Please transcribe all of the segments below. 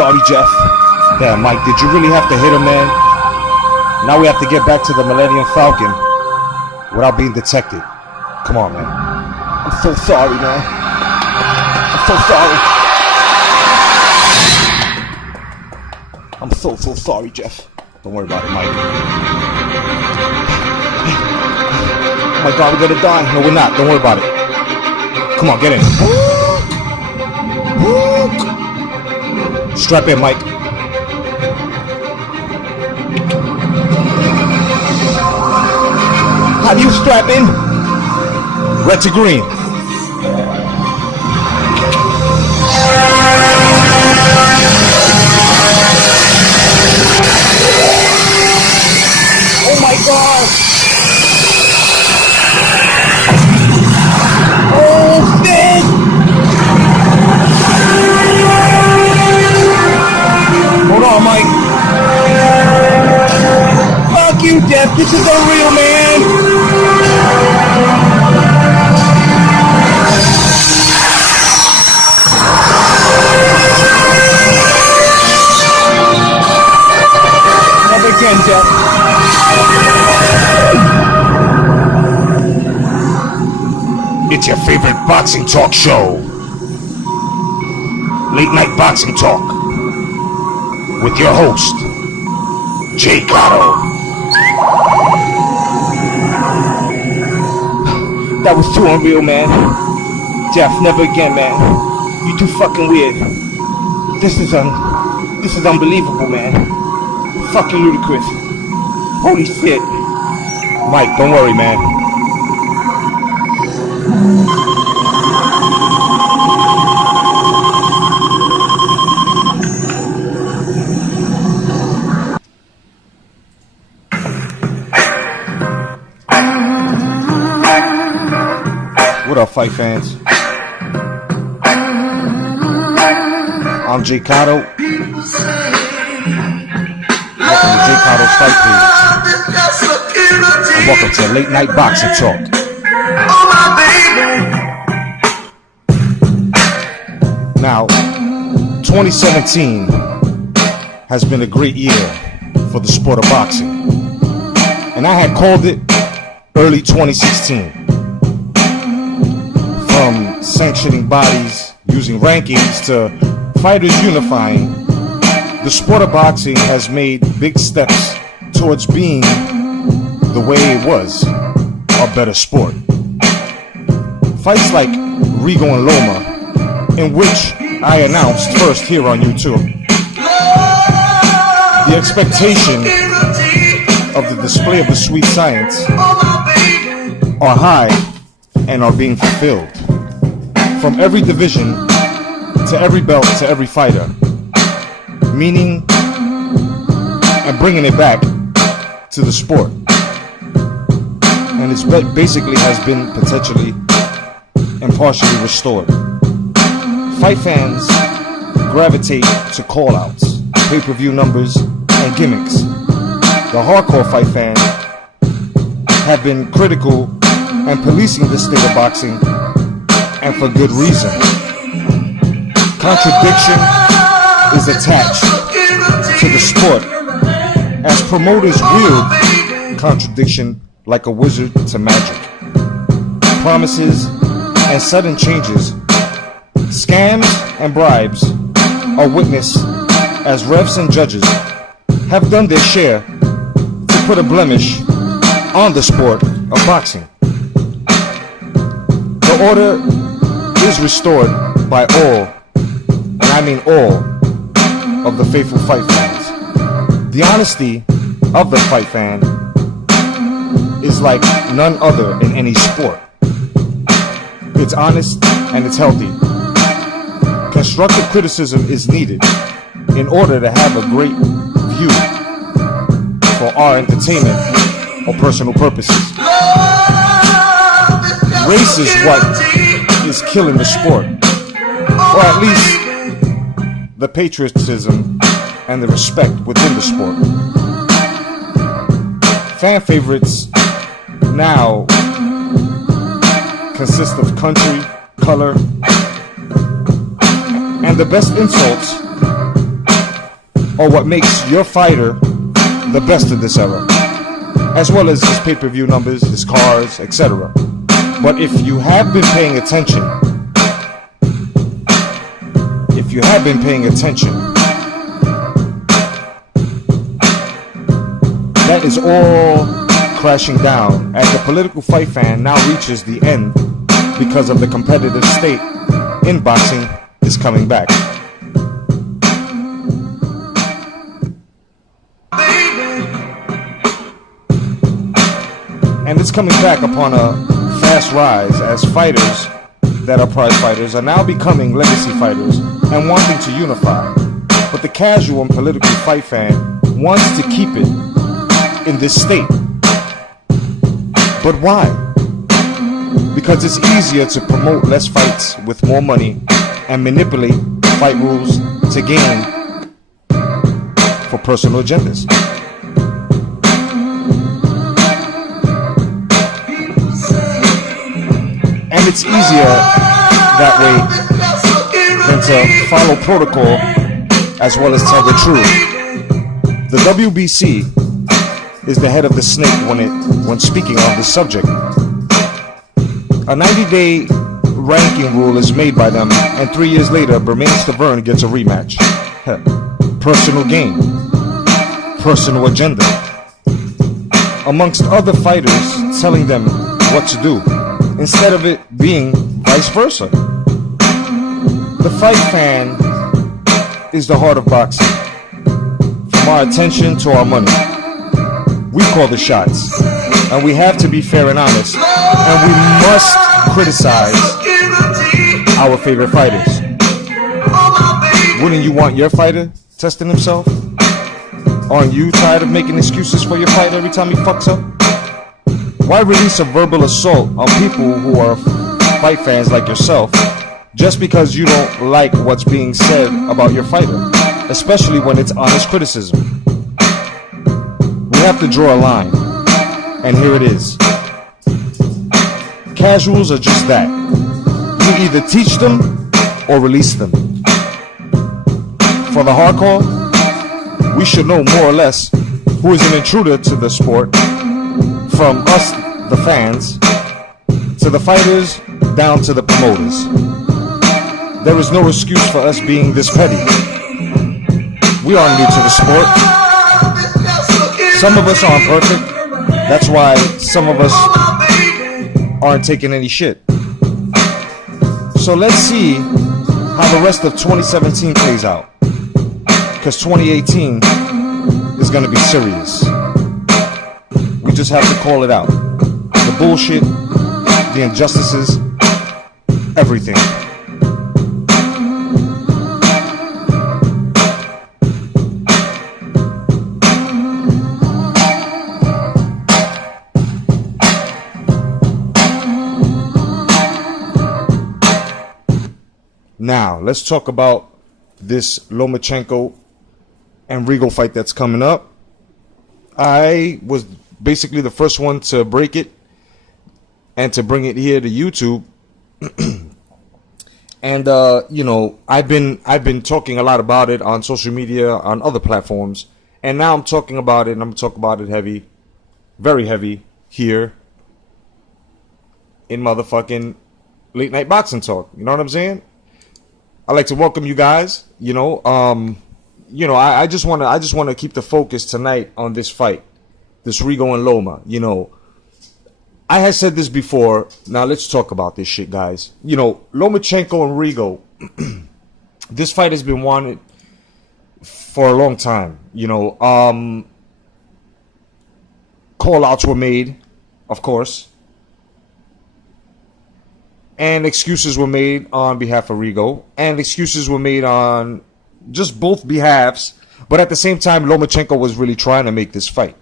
sorry, Jeff. Damn, Mike, did you really have to hit him, man? Now we have to get back to the Millennium Falcon without being detected. Come on, man. I'm so sorry, man. I'm so sorry. I'm so sorry, Jeff. Don't worry about it, Mike. Oh my God, we're gonna die. No, we're not. Don't worry about it. Come on, get in. Strap in, Mike. How do you strap in? Red to green. Oh my God! Oh shit! Hold on, Mike. Fuck you, Jeff. This is unreal, man. Never again, Jeff. It's your favorite boxing talk show. Late Night Boxing Talk. With your host, J.COTTO. That was too unreal, man. Jeff, never again, man. You too fucking weird. This is unbelievable, man. Fucking ludicrous. Holy shit. Mike, don't worry, man. What up, fight fans? I'm J.COTTO. Welcome to J.COTTO's Fight Page. And welcome to Late Night Boxing Talk. Now, 2017 has been a great year for the sport of boxing. And I had called it early 2016. From sanctioning bodies using rankings to fighters unifying, the sport of boxing has made big steps towards being the way it was, a better sport. Fights like Rigo and Loma, in which I announced first here on YouTube, the expectation of the display of the sweet science are high and are being fulfilled. From every division to every belt to every fighter, meaning and bringing it back to the sport. And it's basically has been potentially and partially restored. Fight fans gravitate to call-outs, pay-per-view numbers, and gimmicks. The hardcore fight fans have been critical and policing the state of boxing, and for good reason. Contradiction is attached to the sport as promoters wield contradiction like a wizard to magic. Promises and sudden changes, scams and bribes are witnessed as refs and judges have done their share to put a blemish on the sport of boxing. The order is restored by all, and I mean all, of the faithful fight fans. The honesty of the fight fan is like none other in any sport. It's honest and it's healthy. Constructive criticism is needed in order to have a great view for our entertainment or personal purposes. Race is what is killing the sport, or at least the patriotism and the respect within the sport. Fan favorites now consist of country, color, and the best insults are what makes your fighter the best of this era, as well as his pay-per-view numbers, his cards, etc. But if you have been paying attention, that is all crashing down as the political fight fan now reaches the end because of the competitive state in boxing is coming back. And it's coming back upon a fast rise as fighters that are prize fighters are now becoming legacy fighters and wanting to unify. But the casual and political fight fan wants to keep it in this state. But why? Because it's easier to promote less fights with more money and manipulate fight rules to gain for personal agendas. And it's easier that way than to follow protocol as well as tell the truth. The WBC is the head of the snake when speaking on this subject. A 90-day ranking rule is made by them, and 3 years later, Bermane Stiverne gets a rematch. Personal gain, personal agenda. Amongst other fighters telling them what to do, instead of it being vice versa. The fight fan is the heart of boxing. From our attention to our money, we call the shots, and we have to be fair and honest, and we must criticize our favorite fighters. Wouldn't you want your fighter testing himself? Aren't you tired of making excuses for your fighter every time he fucks up? Why release a verbal assault on people who are fight fans like yourself just because you don't like what's being said about your fighter, especially when it's honest criticism? We have to draw a line, and here it is. Casuals are just that. You either teach them or release them. For the hardcore, we should know more or less who is an intruder to the sport, from us, the fans, to the fighters, down to the promoters. There is no excuse for us being this petty. We aren't new to the sport. Some of us aren't perfect. That's why some of us aren't taking any shit. So let's see how the rest of 2017 plays out. Because 2018 is going to be serious. We just have to call it out. The bullshit, the injustices, everything. Now, let's talk about this Lomachenko and Regal fight that's coming up. I was basically the first one to break it and to bring it here to YouTube. And you know, I've been talking a lot about it on social media, on other platforms, and now I'm talking about it, and I'm gonna talk about it heavy, very heavy, here in motherfucking Late Night Boxing Talk. You know what I'm saying? I'd like to welcome you guys. I just want to keep the focus tonight on this fight, this Rigo and Loma. I had said this before. Now let's talk about this shit, guys. Lomachenko and Rigo. This fight has been wanted for a long time. Call outs were made, of course, and excuses were made on behalf of Rigo, and excuses were made on just both behalves. But at the same time, Lomachenko was really trying to make this fight.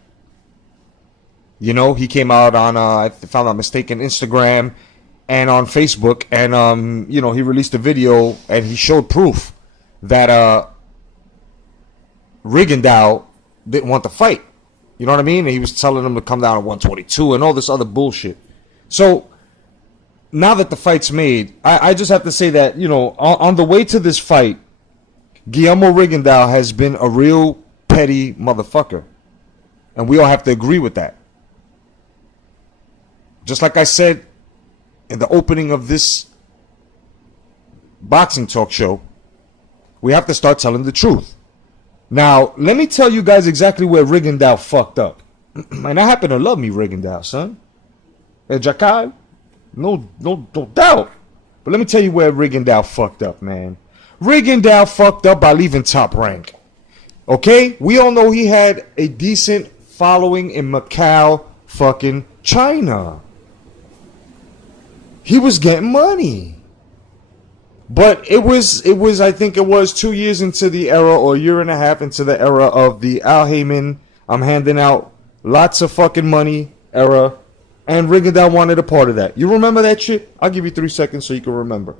He came out on, if I'm not mistaken, Instagram and on Facebook, and he released a video and he showed proof that Rigondeaux didn't want the fight. You know what I mean? And he was telling him to come down to 122 and all this other bullshit. So now that the fight's made, I just have to say that, on the way to this fight, Guillermo Rigondeaux has been a real petty motherfucker. And we all have to agree with that. Just like I said in the opening of this boxing talk show, we have to start telling the truth. Now, let me tell you guys exactly where Rigondeaux fucked up. And I happen to love me Rigondeaux, son. And Jakai, no doubt. But let me tell you where Rigondeaux fucked up, man. Rigondeaux fucked up by leaving Top Rank. Okay? We all know he had a decent following in Macau, fucking China. He was getting money. But it was, I think it was 2 years into the era, or a year and a half into the era of the Al Heyman, I'm handing out lots of fucking money era. And Rigondeaux wanted a part of that. You remember that shit? I'll give you 3 seconds so you can remember.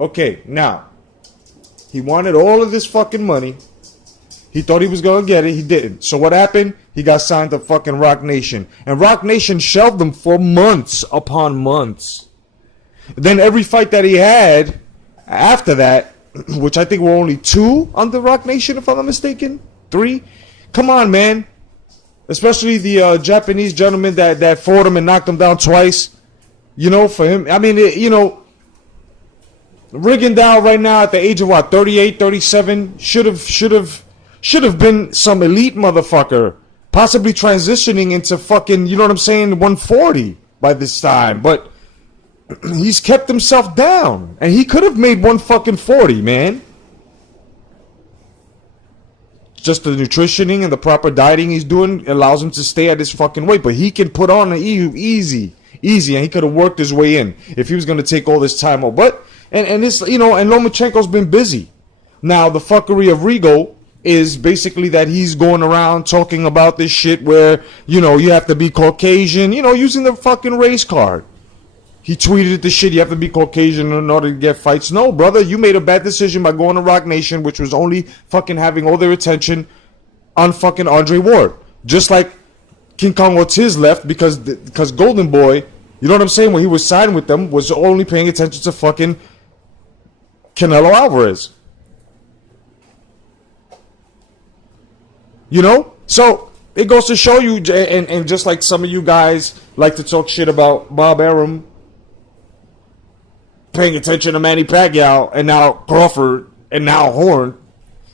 Okay, now, he wanted all of this fucking money. He thought he was going to get it. He didn't. So what happened? He got signed to fucking Rock Nation. And Rock Nation shelved him for months upon months. Then every fight that he had after that, which I think were only 2 on the Rock Nation, if I'm not mistaken. 3. Come on, man. Especially the Japanese gentleman that fought him and knocked him down twice. You know, for him. I mean, you know, Rigondeaux right now at the age of what, 38, 37, should have been some elite motherfucker. Possibly transitioning into fucking, you know what I'm saying, 140 by this time. But he's kept himself down. And he could have made 140, man. Just the nutritioning and the proper dieting he's doing allows him to stay at his fucking weight. But he can put on an easy. And he could have worked his way in if he was going to take all this time off. But, and this, you know, and Lomachenko's been busy. Now, the fuckery of Rigo is basically that he's going around talking about this shit where, you know, you have to be Caucasian, you know, using the fucking race card. He tweeted the shit, you have to be Caucasian in order to get fights. No, brother, you made a bad decision by going to Rock Nation, which was only fucking having all their attention on fucking Andre Ward. Just like King Kong Ortiz left because Golden Boy, you know what I'm saying, when he was signed with them, was only paying attention to fucking Canelo Alvarez. You know? So, it goes to show you, and just like some of you guys like to talk shit about Bob Arum paying attention to Manny Pacquiao, and now Crawford, and now Horn.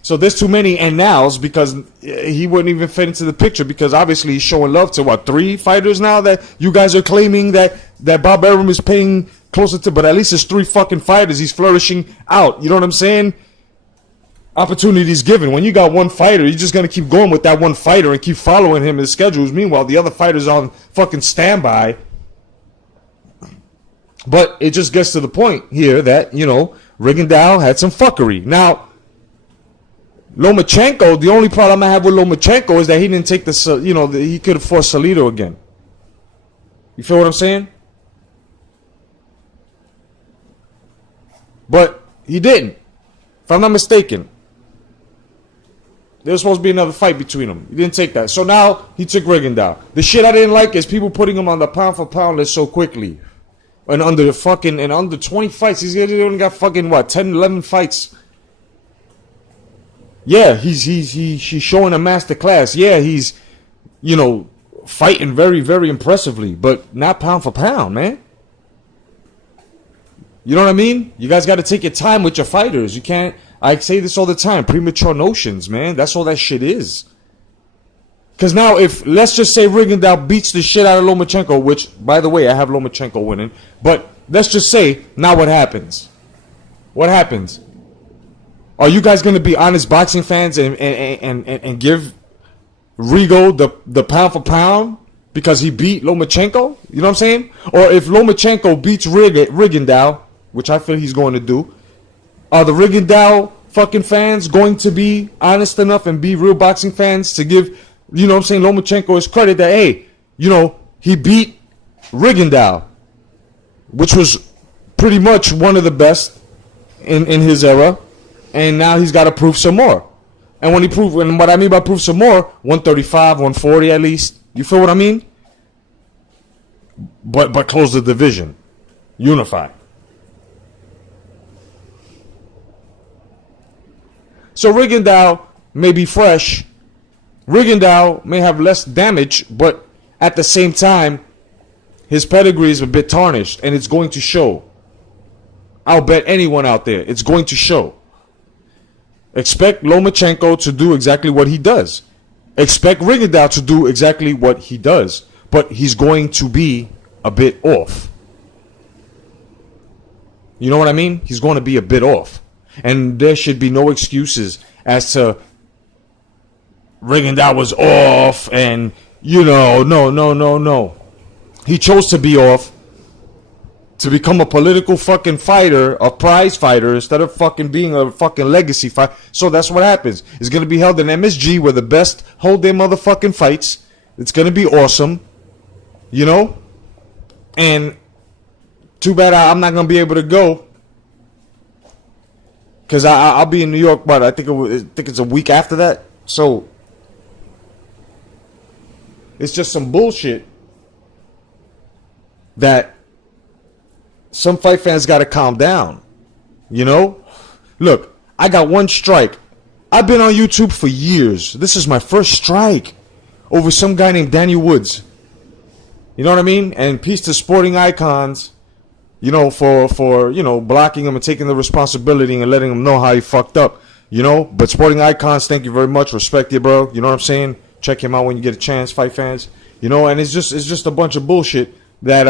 So there's too many and nows because he wouldn't even fit into the picture because obviously he's showing love to, what, 3 fighters now that you guys are claiming that Bob Arum is paying closer to, but at least it's 3 fucking fighters he's flourishing out. You know what I'm saying? Opportunities given. When you got 1 fighter, you're just going to keep going with that 1 fighter and keep following him in his schedules. Meanwhile, the other fighters are on fucking standby. But it just gets to the point here that, you know, Rigondeaux had some fuckery. Now, Lomachenko, the only problem I have with Lomachenko is that he didn't take the, you know, he could have fought Salido again. You feel what I'm saying? But he didn't. If I'm not mistaken. There was supposed to be another fight between them. He didn't take that. So now he took Rigondeaux. The shit I didn't like is people putting him on the pound for pound list so quickly. And under 20 fights. He's only got fucking, what, 10, 11 fights. Yeah, he's showing a master class. Yeah, he's, you know, fighting very, very impressively. But not pound for pound, man. You know what I mean? You guys got to take your time with your fighters. You can't, I say this all the time, premature notions, man. That's all that shit is. Because now if, let's just say Rigondeaux beats the shit out of Lomachenko, which, by the way, I have Lomachenko winning. But let's just say, now what happens? What happens? Are you guys going to be honest boxing fans and give Rigo the pound for pound because he beat Lomachenko? You know what I'm saying? Or if Lomachenko beats Rigondeaux, which I feel he's going to do, are the Rigondeaux fucking fans going to be honest enough and be real boxing fans to give, you know what I'm saying, Lomachenko his credit that, hey, you know, he beat Rigondeaux, which was pretty much one of the best in his era, and now he's got to prove some more. And when he prove, and what I mean by prove some more, 135, 140 at least. You feel what I mean? But close the division. Unify. So Rigondeaux may be fresh. Rigondeaux may have less damage, but at the same time, his pedigree is a bit tarnished, and it's going to show. I'll bet anyone out there, it's going to show. Expect Lomachenko to do exactly what he does. Expect Rigondeaux to do exactly what he does. But he's going to be a bit off. You know what I mean? He's going to be a bit off. And there should be no excuses as to Rigondeaux was off and, no. He chose to be off to become a political fucking fighter, a prize fighter, instead of fucking being a fucking legacy fighter. So that's what happens. It's going to be held in MSG where the best hold their motherfucking fights. It's going to be awesome. And too bad I'm not going to be able to go. Because I'll be in New York, but I think it's a week after that. So it's just some bullshit that some fight fans got to calm down. Look, I got one strike. I've been on YouTube for years. This is my first strike over some guy named Daniel Woods. You know what I mean? And peace to Sporting Icons, for blocking him and taking the responsibility and letting him know how he fucked up. But Sporting Icons, thank you very much. Respect you, bro. You know what I'm saying? Check him out when you get a chance, fight fans. And it's just a bunch of bullshit that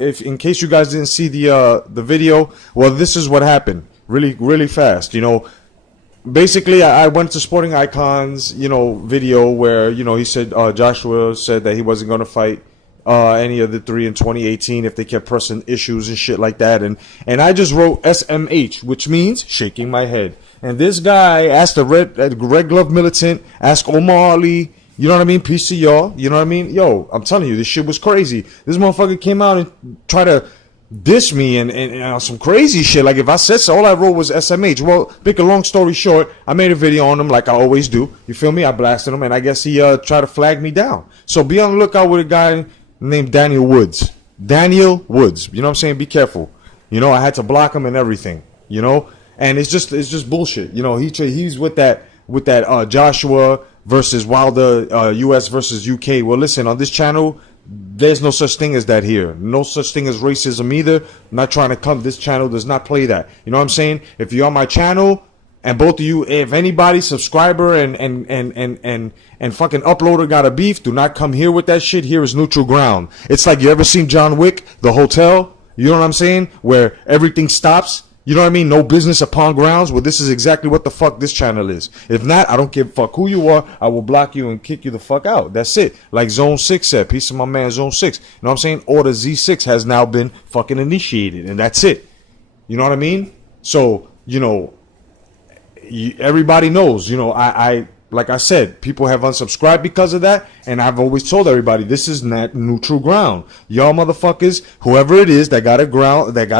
if in case you guys didn't see the video, well, this is what happened really fast. Basically I went to Sporting Icons video where he said Joshua said that he wasn't going to fight any of the three in 2018 if they kept pressing issues and shit like that, and I just wrote SMH, which means shaking my head. And this guy asked the red glove militant, asked Omar Ali, you know what I mean? Peace to y'all. You know what I mean? Yo, I'm telling you, this shit was crazy. This motherfucker came out and tried to diss me and some crazy shit. Like if I said so, all I wrote was SMH. Well, make a long story short, I made a video on him like I always do. You feel me? I blasted him, and I guess he tried to flag me down. So be on the lookout with a guy named Daniel Woods. Daniel Woods. You know what I'm saying? Be careful. I had to block him and everything. And it's just bullshit. He's with that Joshua versus Wilder, US versus UK. Well, listen, on this channel, there's no such thing as that here. No such thing as racism either. I'm not trying to come. This channel does not play that. You know what I'm saying? If you're on my channel, and both of you, if anybody, subscriber and fucking uploader got a beef, do not come here with that shit. Here is neutral ground. It's like, you ever seen John Wick, the hotel? You know what I'm saying? Where everything stops. You know what I mean? No business upon grounds. Well, this is exactly what the fuck this channel is. If not, I don't give a fuck who you are. I will block you and kick you the fuck out. That's it. Like Zone 6 said. Peace to my man Zone 6. You know what I'm saying? Order Z6 has now been fucking initiated. And that's it. You know what I mean? So, everybody knows. I like I said, people have unsubscribed because of that. And I've always told everybody, this is not neutral ground. Y'all motherfuckers, whoever it is that got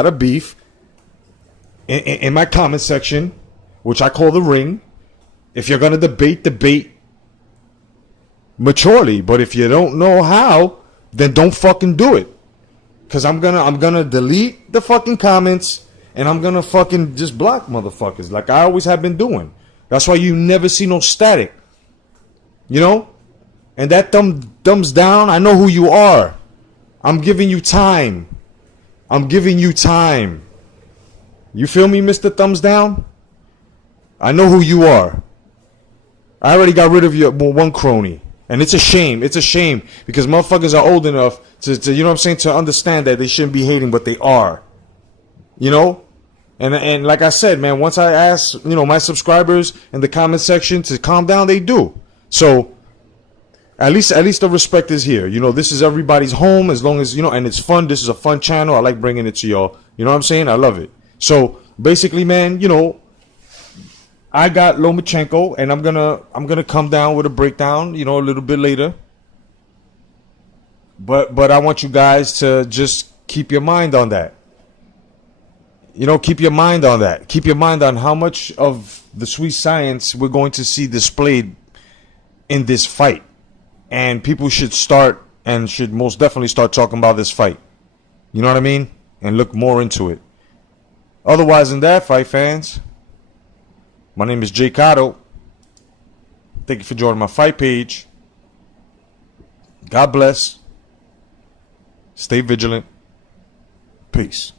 a beef, in my comment section, which I call the ring, if you're gonna debate maturely. But if you don't know how, then don't fucking do it. Cause I'm gonna delete the fucking comments, and I'm gonna fucking just block motherfuckers like I always have been doing. That's why you never see no static. And that thumbs down, I know who you are. I'm giving you time. You feel me, Mr. Thumbs Down? I know who you are. I already got rid of your one crony. And it's a shame. It's a shame. Because motherfuckers are old enough to you know what I'm saying, to understand that they shouldn't be hating, but they are. And like I said, man, once I ask, my subscribers in the comment section to calm down, they do. So at least the respect is here. This is everybody's home, as long as, and it's fun. This is a fun channel. I like bringing it to y'all. You know what I'm saying? I love it. So basically, man, I got Lomachenko, and I'm gonna come down with a breakdown, a little bit later. But I want you guys to just keep your mind on that. Keep your mind on that. Keep your mind on how much of the sweet science we're going to see displayed in this fight. And people should most definitely start talking about this fight. You know what I mean? And look more into it. Otherwise than that, fight fans, My name is J.COTTO. Thank you for joining my fight page. God bless. Stay vigilant. Peace.